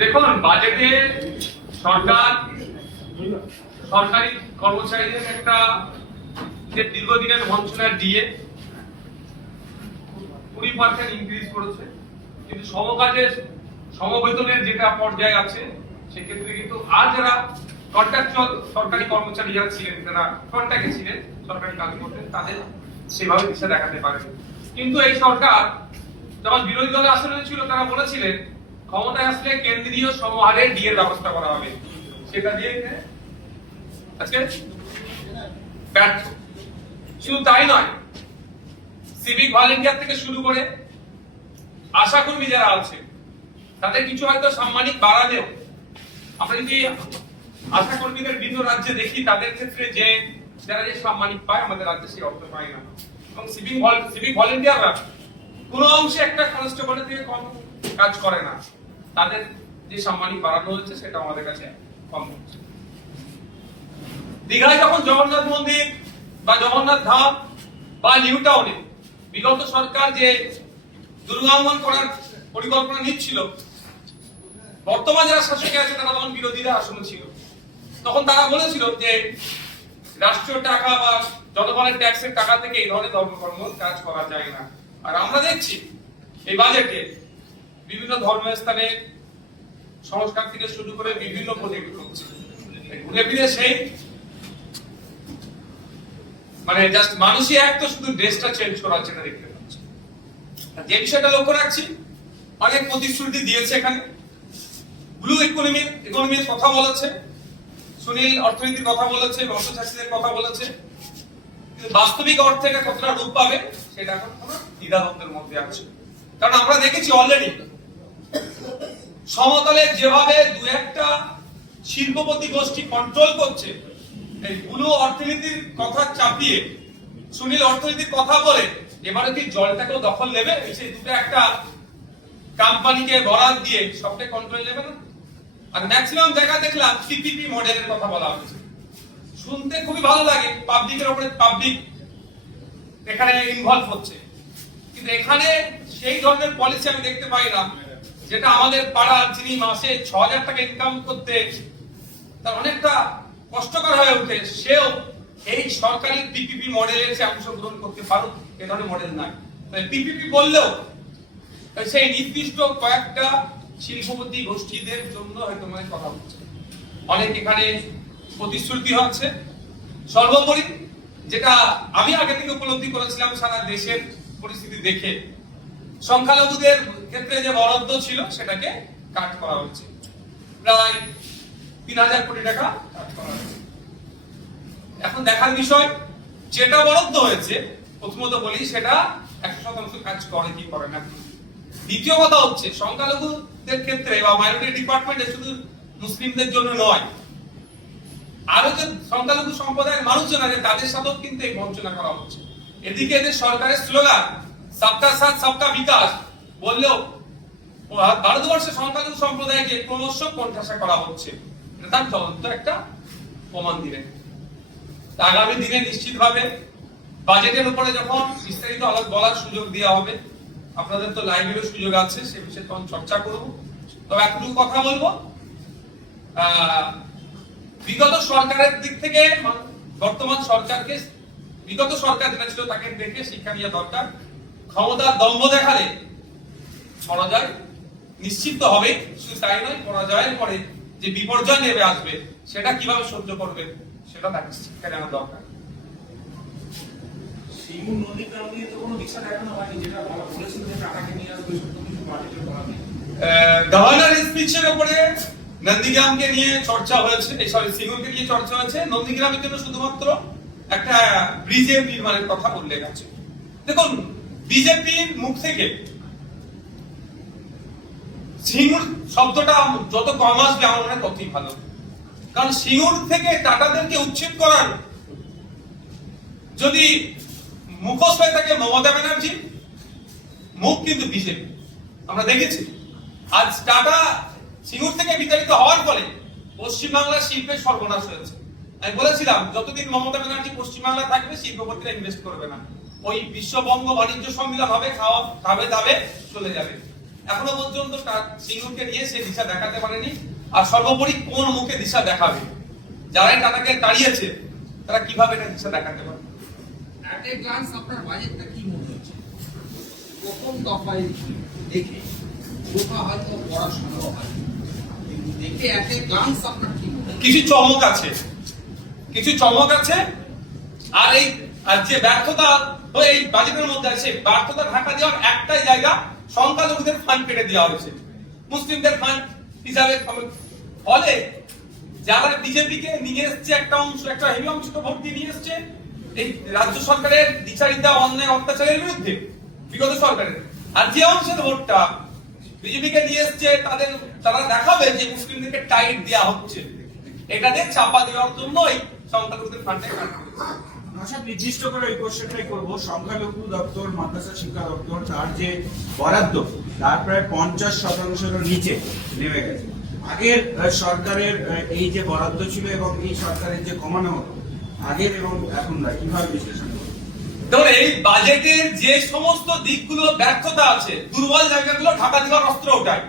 দেখুন, বাজেটে সরকার সরকারি কর্মচারীদের একটা যে দীর্ঘদিনের বঞ্চনার ডিএ 20% ইনক্রিজ করেছে, কিন্তু সমকাজের সমবেতনের যেটা পর্যায়ে আছে সেক্ষেত্রে কিন্তু আর যারা কন্ট্রাকচুয়াল সরকারি কর্মচারী যারা ছিলেন, যারা কন্ট্রাক্টে ছিলেন, সরকারি কাজ করতেন, তাদের সেভাবে দিশা দেখাতে পারে। কিন্তু এই সরকার যখন বিরোধী দলের আসনে ছিল তারা বলেছিলেন ক্ষমতায় আসলে কেন্দ্রীয় সমহারে ডিএর ব্যবস্থা করা হবে, সেটা দিয়ে আজকে ব্যর্থ। শুধু তাই নয়, সিভিক ভলেন্টিয়ার থেকে শুরু করে আশাকর্মী যারা আছে তাদের কিছু হয়তো সাম্মানিক বাড়ালেও আমরা যদি আশাকর্মীদের বিভিন্ন রাজ্যে দেখি তাদের ক্ষেত্রে যে যারা যে সাম্মানিক পায় আমাদের রাজ্যে সেই অর্থ পায় না। এবং সিভিক ভলেন্টিয়াররা কোন অংশে একটা কনস্টেবলের থেকে কম কাজ করে না, তাদের যে সাম্মানিক বাড়ানো হচ্ছে সেটা আমাদের কাছে কম হচ্ছে। দীঘায় যখন জগন্নাথ মন্দির বা জগন্নাথ ধাম বা নিউ টাউনে বিগত সরকার যে দুর্গাঙ্গন করার পরিকল্পনা নিচ্ছিল, বর্তমান যারা শাসকে আছে তারা তখন বিরোধীরা আসনে ছিল, তখন তারা বলেছিল যে রাষ্ট্রীয় টাকা বা জনগণের ট্যাক্সের টাকা থেকে এই ধরনের ধর্মকর্ম কাজ করা যায় না। আর আমরা দেখছি এই বাজেটে বিভিন্ন ধর্মস্থানে সংস্কার থেকে শুরু করে বিভিন্ন প্রজেক্ট হচ্ছে, ঘুরে ফিরে সেই মানে জাস্ট মানুষই এক তো শুধু ড্রেসটা চেঞ্জ করার জন্য দেখতে পাচ্ছি। যে বিষয়টা লক্ষ্য রাখছি, অনেক প্রতিশ্রুতি দিয়েছে এখানে, ব্লু ইকোনমির কথা বলেছে, সুনীল অর্থনীতির কথা বলেছে, অর্থশাস্ত্রের কথা বলেছে, কিন্তু বাস্তবিক অর্থে এটা কতটা রূপ পাবে সেটা এখন কোনো দ্বিধাদ্বন্দ্বের মধ্যে আছে। কারণ আমরা দেখেছি অলরেডি সমতলে যেভাবে দু একটা শিল্পপতি গোষ্ঠী কন্ট্রোল করছে, এই ব্লু অর্থনীতির কথা চাপিয়ে সুনীল অর্থনীতির কথা বলে এবারে কি জলটাকেও দখল নেবে, সেই দুটো একটা কোম্পানিকে বরাদ দিয়ে সবটাই কন্ট্রোল নেবে না। আর ম্যাক্সিমাম জায়গা দেখলাম পিপিপি মডেলের কথা বলা হচ্ছে, শুনতে খুবই ভালো লাগে, পাবলিকের উপরে পাবলিক এখানে ইনভলভ হচ্ছে, কিন্তু এখানে সেই ধরনের পলিসি আমি দেখতে পাই না যেটা আমাদের পাড়া যিনি মাসে ৬,০০০ টাকা ইনকাম করতে তার অনেকটা কষ্টকর হয়ে ওঠে, সেও এই সরকারি পিপিপি মডেলের সে অংশগ্রহণ করতে পারুক, এ ধরনের মডেল নাই। পিপিপি বললেও সেই নির্দিষ্ট কয়েকটা শিল্পপতি গোষ্ঠীদের জন্য হয়তো মানে কথা হচ্ছে, অনেক এখানে প্রতিশ্রুতি হচ্ছে। সর্বোপরি যেটা আমি আগে থেকে উপলব্ধি করেছিলাম সারা দেশের পরিস্থিতি দেখে, সংখ্যালঘুদের ক্ষেত্রে যে বরাদ্দ ছিল সেটাকে কাট করা হচ্ছে, প্রায় ৩,০০০ কোটি টাকা কাট করা হচ্ছে। এখন দেখার বিষয় যেটা বরাদ্দ হয়েছে, প্রথমত বলি সেটা ১০০% কাজ করে কি করে না। দ্বিতীয় কথা হচ্ছে সংখ্যালঘুদের ক্ষেত্রে বা মাইনরিটি ডিপার্টমেন্টে শুধু মুসলিমদের জন্য নয়, আরো যে সংখ্যালঘু সম্প্রদায়ের মানুষজন আছে তাদের সাথেও কিন্তু এই বঞ্চনা করা হচ্ছে। এদিকে এদের সরকারের স্লোগান সবকা সাথ সবকা বিকাশ বললেও ভারতবর্ষের সংখ্যালঘু সম্প্রদায়কে ক্রমশ কোণঠাসা করা হচ্ছে, এটা তার জ্বলন্ত একটা প্রমাণ দিলেন। আগামী দিনে নিশ্চিতভাবে বাজেটের উপরে যখন বিস্তারিত বলার সুযোগ দেওয়া হবে, আপনাদের তো লাইভেরও সুযোগ আছে, সে বিষয়ে তখন চর্চা করব। তবে এতটুকু কথা বলবো, বিগত সরকারের দিক থেকে বর্তমান সরকারকে, বিগত সরকার যেটা ছিল তাকে দেখে শিক্ষা নেওয়া দরকার। ক্ষমতার দম্ভ দেখালে পরাজয় নিশ্চিত হবে, শুধু তাই নয়, পরাজয়ের পরে যে বিপর্যয় নেমে আসবে সেটা কিভাবে সহ্য করবে সেটা তাকে শিক্ষা নেওয়া দরকার। গভর্নর স্পিচের উপরে নন্দীগ্রামকে নিয়ে চর্চা হয়েছে, সিঙ্গুরকে নিয়ে চর্চা হয়েছে, নন্দীগ্রামের জন্য শুধুমাত্র একটা ব্রিজের নির্মাণের কথা উল্লেখ আছে। দেখুন, বিজেপির মুখ থেকে সিঙ্গুর শব্দটা যত কম আসবে আমার মনে হয় ততই ভালো, কারণ সিঙ্গুর থেকে টাটাদেরকে উচ্ছেদ করার যদি মুখস্থ হয়ে থাকে মমতা ব্যানার্জি, মুখ কিন্তু বিজেপি। আমরা দেখেছি আজ টাটা সিঙ্গুর থেকে বিতাড়িত হওয়ার ফলে পশ্চিমবাংলার শিল্পের সর্বনাশ হয়েছে। আমি বলেছিলাম যতদিন মমতা ব্যানার্জি পশ্চিমবাংলা থাকবে শিল্পপতিরা ইনভেস্ট করবে না, ওই বিশ্ববঙ্গ বাণিজ্য সম্মেলন হবে, খাবে দাবে চলে যাবে। এখনো পর্যন্ত সিঙ্গুরকে নিয়ে সে দিশা দেখাতে পারেনি। আর সর্বোপরি কোন মুখে দিশা দেখাবে? যারা টাটাকে তাড়িয়েছে তারা কিভাবে এটা দিশা দেখাতে পারে? এট এ গ্লান্স আপনার বাজেটটা কি মনে হচ্ছে? প্রথম দফায় দেখে দফা হয়তো পড়াশোনা হয়, কিন্তু দেখে এট এ গ্লান্স আপনার কি মনে হচ্ছে? কিছু চমক আছে, কিছু চমক আছে। আর এই যে ব্যর্থতা এই বাজেটের মধ্যে আছে, ব্যর্থতা ঢাকা দেওয়ার একটাই জায়গা, সংখ্যালঘুদের ফান্ড কেটে দেওয়া হয়েছে, মুসলিমদের ফান্ড হিসাবে। ফলে যারা বিজেপিকে নিয়ে এসছে একটা অংশ, একটা হেভি অংশ তো ভোট দিয়ে নিয়ে এসছে এই রাজ্য সরকারের দ্বিচারিতা, অন্যায়, অত্যাচারের বিরুদ্ধে বিগত সরকারের। আর যে অংশের ভোটটা বিজেপিকে নিয়ে এসছে তারা দেখাবে যে মুসলিমদেরকে টাইট দেওয়া হচ্ছে, এটাকে চাপা দেওয়ার জন্যই সংখ্যালঘুদের ফান্ডে আচ্ছা, নির্দিষ্ট করে এই কোশ্চেনটাই করবো। সংখ্যালঘু দপ্তর, মাদ্রাসা শিক্ষা দপ্তর, তার যে বরাদ্দ তার প্রায় 50% নিচে নেমে গেছে। আগের সরকারের এই যে বরাদ্দ ছিল এবং এই সরকারের যে কমানো হতো আগের এবং এখনকার, কিভাবে বিশ্লেষণ করবো? দেখুন, এই বাজেটের যে সমস্ত দিকগুলো ব্যর্থতা আছে, দুর্বল জায়গাগুলো ঢাকা দেওয়ার অস্ত্র ওটাই,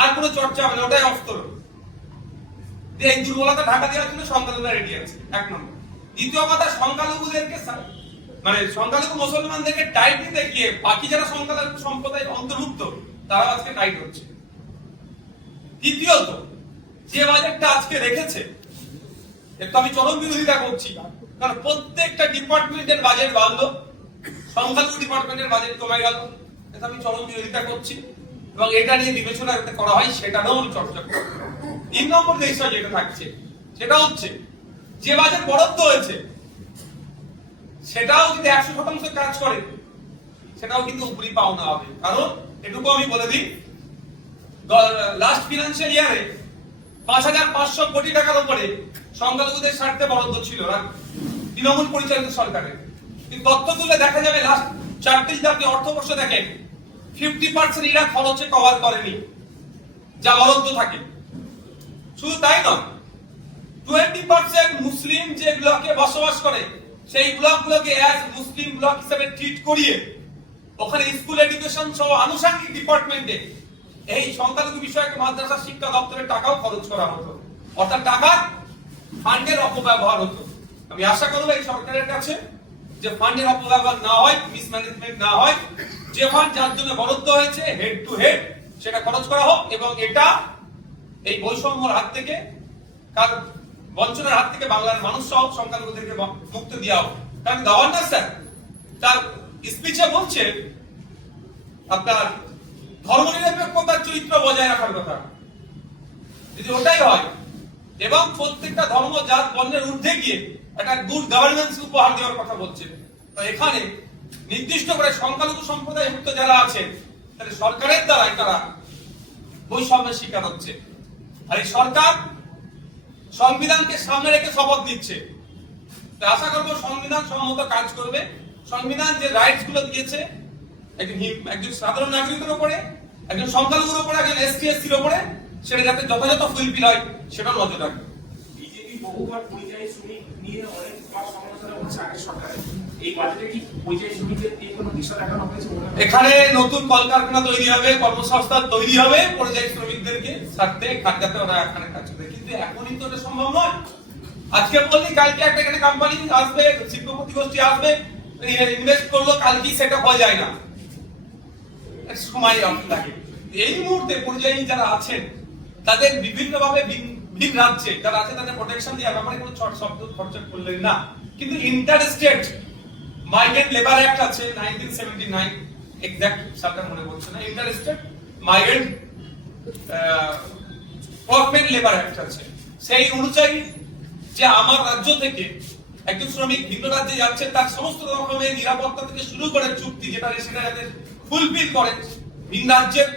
আর কোনো চর্চা হবে না, ওটাই অস্ত্র। এই দুর্বলতা ঢাকা দেওয়ার জন্য সংখ্যালঘুরা রেডি আছে, এক নম্বর। দ্বিতীয় কথা, সংখ্যালঘুদেরকে মানে সংখ্যালঘু মুসলমানদেরকে টাইট দিতে গিয়ে বাকি যারা সংখ্যালঘু সম্প্রদায়ের অন্তর্ভুক্ত তারা আজকে টাইট হচ্ছে। তৃতীয়ত, যে বাজেটটা আজকে রেখেছে একটু আমি চরম বিরোধিতা করছি, কারণ প্রত্যেকটা ডিপার্টমেন্টের বাজেট বাড়লো, সংখ্যালঘু ডিপার্টমেন্টের বাজেট কমে গেল, এটা আমি চরম বিরোধিতা করছি এবং এটা নিয়ে বিবেচনা যাতে করা হয় সেটারও আমি চর্চা করব। 3 নম্বর যে বিষয় যেটা থাকছে সেটা হচ্ছে যে বাজেট বরাদ্দ হয়েছে সেটাও যদি 100% কাজ করে সেটাও কিন্তু উপরি পাওনা হবে। কারণ এটুকু আমি বলে দিই, লাস্ট ফিনান্সিয়াল ইয়ারে 5500 কোটি টাকার উপরে সংখ্যালঘুদের স্বার্থে বরাদ্দ ছিল তৃণমূল পরিচালিত সরকারের। কিন্তু তথ্য তুলে দেখা যাবে লাস্ট 4টি আপনি অর্থবর্ষ দেখেন 50% এরা খরচে কভার করেনি যা বরাদ্দ থাকে। শুধু তাই নয়, 20% মুসলিম যে ব্লকে বসবাস করে সেই ব্লকগুলোকে অ্যাজ মুসলিম ব্লক হিসেবে ট্রিট করিয়ে ওখানে স্কুল এডুকেশন সহ আনুষঙ্গিক ডিপার্টমেন্টে এই সংখ্যালঘু বিষয়ক মাদ্রাসা শিক্ষা দপ্তরের টাকাও খরচ করা হতো, অর্থাৎ টাকা ফান্ডের অপব্যবহার হতো। আমি আশা করবো এই সরকারের কাছে যে ফান্ডের অপব্যবহার না হয়, মিসম্যানেজমেন্ট না হয়, যে ফান্ড যার জন্য বরাদ্দ হয়েছে হেড টু হেড সেটা খরচ করা হোক এবং এটা এই বৈষম্যের হাত থেকে, বঞ্চনার হাত থেকে বাংলার মানুষ সহ সংখ্যালঘুদেরকে মুক্তি দেওয়া হোক। কারণ গভর্নর স্যার তার স্পিচে বলছে আপনার ধর্মনিরপেক্ষতার চরিত্র বজায় রাখার কথা। যদি ওটাই হয় এবং প্রত্যেকটা ধর্ম জাত বর্ণের ঊর্ধ্বে গিয়ে একটা গুড গভর্নেন্স উপহার দেওয়ার কথা বলছে, তো এখানে নির্দিষ্ট করে সংখ্যালঘু সম্প্রদায় মুক্ত যারা আছেন তাহলে সরকারের দ্বারাই তারা বৈষম্যের শিকার হচ্ছে। আর এই সরকার সংবিধানকে সামনে রেখে শপথ নিচ্ছে, আশা করবো সংবিধান সম্মত কাজ করবে। সংবিধান যে রাইটস গুলো দিয়েছে একজন সাধারণ নাগরিকের উপরে, একজন সংখ্যালঘুর উপরে, একজন এসটি এসসির উপরে, সেটা যাতে যথাযথ ফুলফিল হয় সেটা নজর রাখবে। বিজেপি বহুবার পরিযায়ী শ্রমিক নিয়ে অনেক সমালোচনা করছে আগের সরকারে, এই বাজেটে কি পরিযায়ী শ্রমিকদের নিয়ে কোনো দিশা দেখানো হয়েছে? এখানে নতুন কলকারখানা তৈরি হবে, কর্মসংস্থান তৈরি হবে পরিযায়ী শ্রমিকদেরকে ছাড়তে খাটতে ওরা এখানে কাজ করবে, কিন্তু এখনই তো এটা সম্ভব নয়। আজকে বললি কালকে একটা এখানে কোম্পানি আসবে, শিল্পপতি গোষ্ঠী আসবে, ইনভেস্ট করলো, কালকেই সেটা হয়ে যায় না, সময় লাগে। এই মুহূর্তে পরিযায়ী যারা আছেন তাদের বিভিন্ন ভাবে ভিন রাজ্যে যারা আছে তাদের প্রোটেকশন দেওয়ার ব্যাপারে কোনো শব্দ খরচা করলেন না। কিন্তু inter state migrant labour act আছে 1979, এক্সাক্ট সালটা মনে পড়ছে না, inter state migrant workman labour act আছে। সেই অনুযায়ী যে আমার রাজ্য থেকে একজন শ্রমিক ভিন্ন রাজ্যে যাচ্ছে তার সমস্ত রকমের নিরাপত্তা থেকে শুরু করে চুক্তি যেটা সেটা যাতে ফুলফিল করে, ভিন রাজ্যের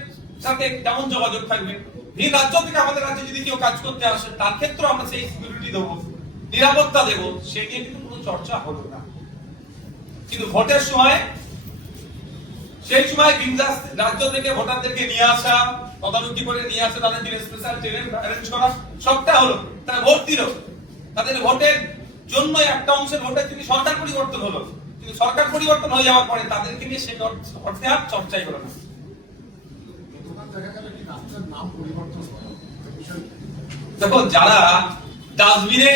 সাথে কেমন যোগাযোগ থাকবে, ভিন রাজ্য থেকে আমাদের রাজ্যে যদি কেউ কাজ করতে আসে তার ক্ষেত্রে আমরা সেই সিকিউরিটি দেবো, নিরাপত্তা দেবো, সে নিয়ে কিন্তু কোনো চর্চা হলো না। কিন্তু ভোটের সময় সেই সময় ভিন রাজ্য থেকে ভোটারদেরকে নিয়ে আসা, তদারকি করে নিয়ে আসা, তাদের জন্য স্পেশাল ট্রেন অ্যারেঞ্জ করা, সবটা হলো। তারা ভোট দিল, তাদের ভোটের জন্য একটা অংশের ভোটের যদি সরকার পরিবর্তন হলো, কিন্তু সরকার পরিবর্তন হয়ে যাওয়ার পরে তাদেরকে নিয়ে সেই অর্থে আর চর্চাই হলো না। দেখো, যারা ডাস্টবিনের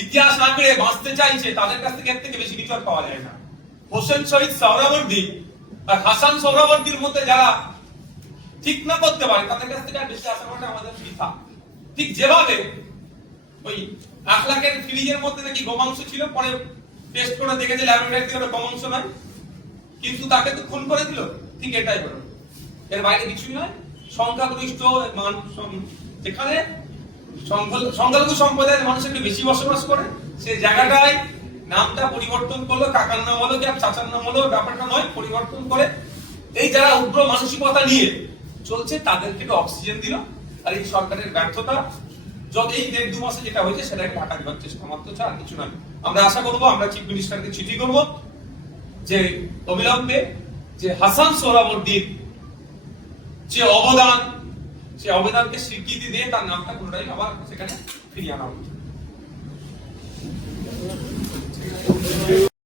ইতিহাস আঁকড়ে বাঁচতে চাইছে তাদের কাছ থেকে এর থেকে বেশি কিছু আর পাওয়া যায় না। হোসেন শহীদ সোহরাওয়ার্দী আর হাসান সোহরাওয়ার্দীর মধ্যে যারা ঠিক না করতে পারে তাদের কাছ থেকে আর বেশি আশা করাটা আমাদের বৃথা। ঠিক যেভাবে ওই 1 লাখের ফ্রিজের মধ্যে নাকি গোমাংস ছিল, পরে টেস্ট করে দেখেছে ল্যাবরেটরিতে ওটা গোমাংস নয়, কিন্তু তাকে তো খুন করে দিল। ঠিক এটাই হলো, এর বাইরে কিছুই নয়। সংখ্যাগরিষ্ঠ যেখানে সংখ্যালঘু সম্প্রদায়ের মানুষ একটু বেশি বসবাস করে, সেই জায়গাটায় নামটা পরিবর্তন করলো, কাকার নাম হলো কি আর চাচার নাম হলো, ব্যাপারটা নয়, পরিবর্তন করে এই যারা উগ্র মানসিকতা নিয়ে চলছে তাদেরকে একটু অক্সিজেন দিল। আর এই সরকারের ব্যর্থতা যত এই 1.5-2 মাসে যেটা হয়েছে সেটাকে ঢাকা দেওয়ার চেষ্টা মাত্র, আর কিছু নয়। আমরা আশা করবো, আমরা চিফ মিনিস্টারকে চিঠি করবো যে অবিলম্বে যে হাসান সোহরাওয়ার্দীর যে অবদান, সে অবদানকে স্বীকৃতি দিয়ে তার নামটা পুনরায় আবার সেখানে ফিরিয়ে আনা হবে।